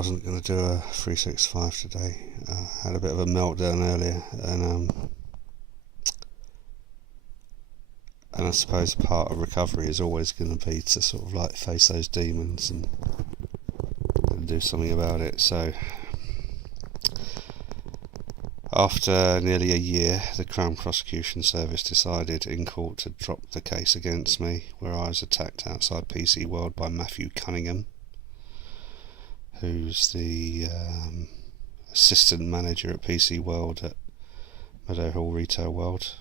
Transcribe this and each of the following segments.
wasn't going to do a 365 today. I had a bit of a meltdown earlier, and I suppose part of recovery is always going to be to sort of like face those demons and do something about it. So after nearly a year, the Crown Prosecution Service decided in court to drop the case against me, where I was attacked outside PC World by Matthew Cunningham, who's the assistant manager at PC World at Meadowhall Retail World.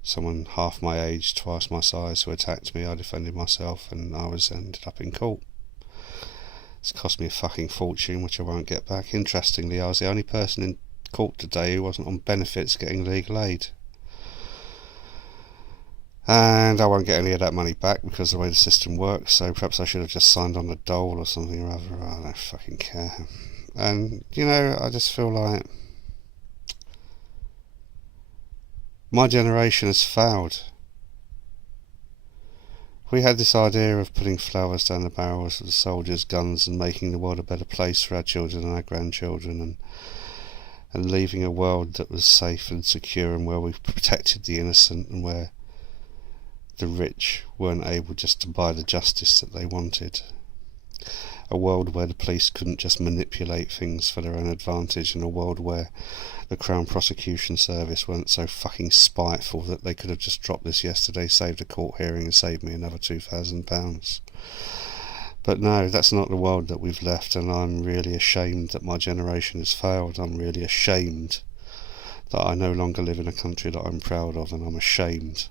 Someone half my age, twice my size, who attacked me. I defended myself, and I ended up in court. It's cost me a fucking fortune, which I won't get back. Interestingly, I was the only person in court today who wasn't on benefits getting legal aid. And I won't get any of that money back because of the way the system works, so perhaps I should have just signed on the dole or something or other. I don't fucking care. And, you know, I just feel like my generation has failed. We had this idea of putting flowers down the barrels of the soldiers' guns and making the world a better place for our children and our grandchildren, and leaving a world that was safe and secure, and where we protected the innocent, and where the rich weren't able just to buy the justice that they wanted. A world where the police couldn't just manipulate things for their own advantage, and a world where the Crown Prosecution Service weren't so fucking spiteful that they could have just dropped this yesterday, saved a court hearing and saved me another £2,000. But no, that's not the world that we've left, and I'm really ashamed that my generation has failed. I'm really ashamed that I no longer live in a country that I'm proud of, and I'm ashamed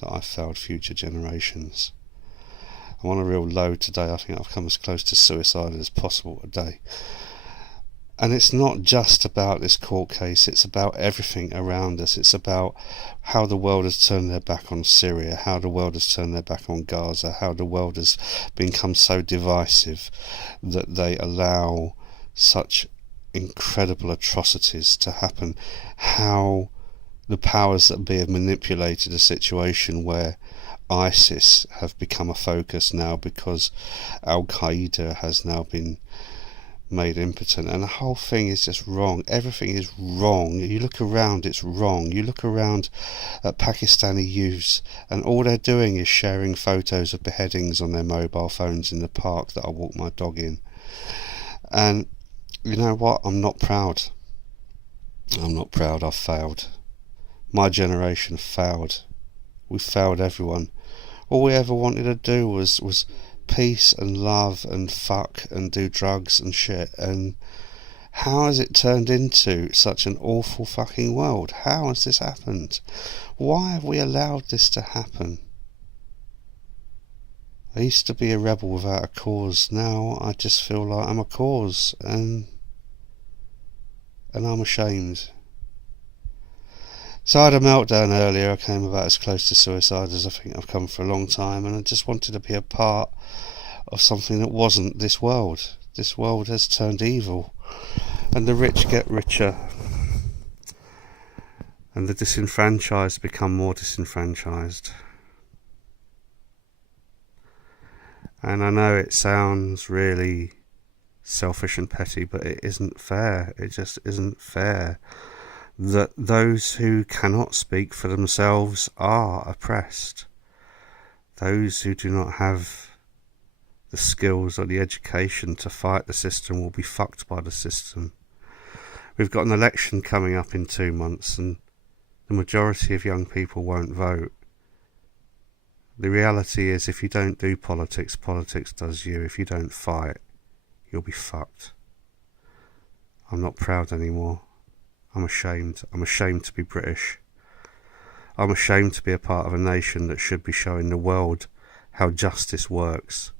that I've failed future generations. I'm on a real low today. I think I've come as close to suicide as possible today. And it's not just about this court case, it's about everything around us. It's about how the world has turned their back on Syria, how the world has turned their back on Gaza, how the world has become so divisive that they allow such incredible atrocities to happen, how the powers that be have manipulated a situation where ISIS have become a focus now because Al-Qaeda has now been made impotent, and the whole thing is just wrong. Everything is wrong. You look around, it's wrong. You look around at Pakistani youths, and all they're doing is sharing photos of beheadings on their mobile phones in the park that I walk my dog in. And you know what? I'm not proud. I'm not proud. I've failed. My generation failed. We failed everyone. All we ever wanted to do was peace and love and fuck and do drugs and shit. And how has it turned into such an awful fucking world? How has this happened? Why have we allowed this to happen? I used to be a rebel without a cause. Now I just feel like I'm a cause, and I'm ashamed. So I had a meltdown earlier. I came about as close to suicide as I think I've come for a long time, and I just wanted to be a part of something that wasn't this world. This world has turned evil, and the rich get richer, and the disenfranchised become more disenfranchised. And I know it sounds really selfish and petty, but it isn't fair. It just isn't fair that those who cannot speak for themselves are oppressed. Those who do not have the skills or the education to fight the system will be fucked by the system. We've got an election coming up in 2 months, and the majority of young people won't vote. The reality is, if you don't do politics, politics does you. If you don't fight, you'll be fucked. I'm not proud anymore. I'm ashamed. I'm ashamed to be British. I'm ashamed to be a part of a nation that should be showing the world how justice works.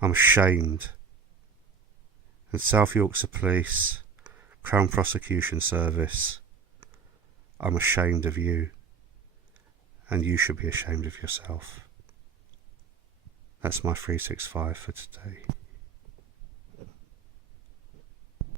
I'm ashamed. And South Yorkshire Police, Crown Prosecution Service, I'm ashamed of you. And you should be ashamed of yourself. That's my 365 for today.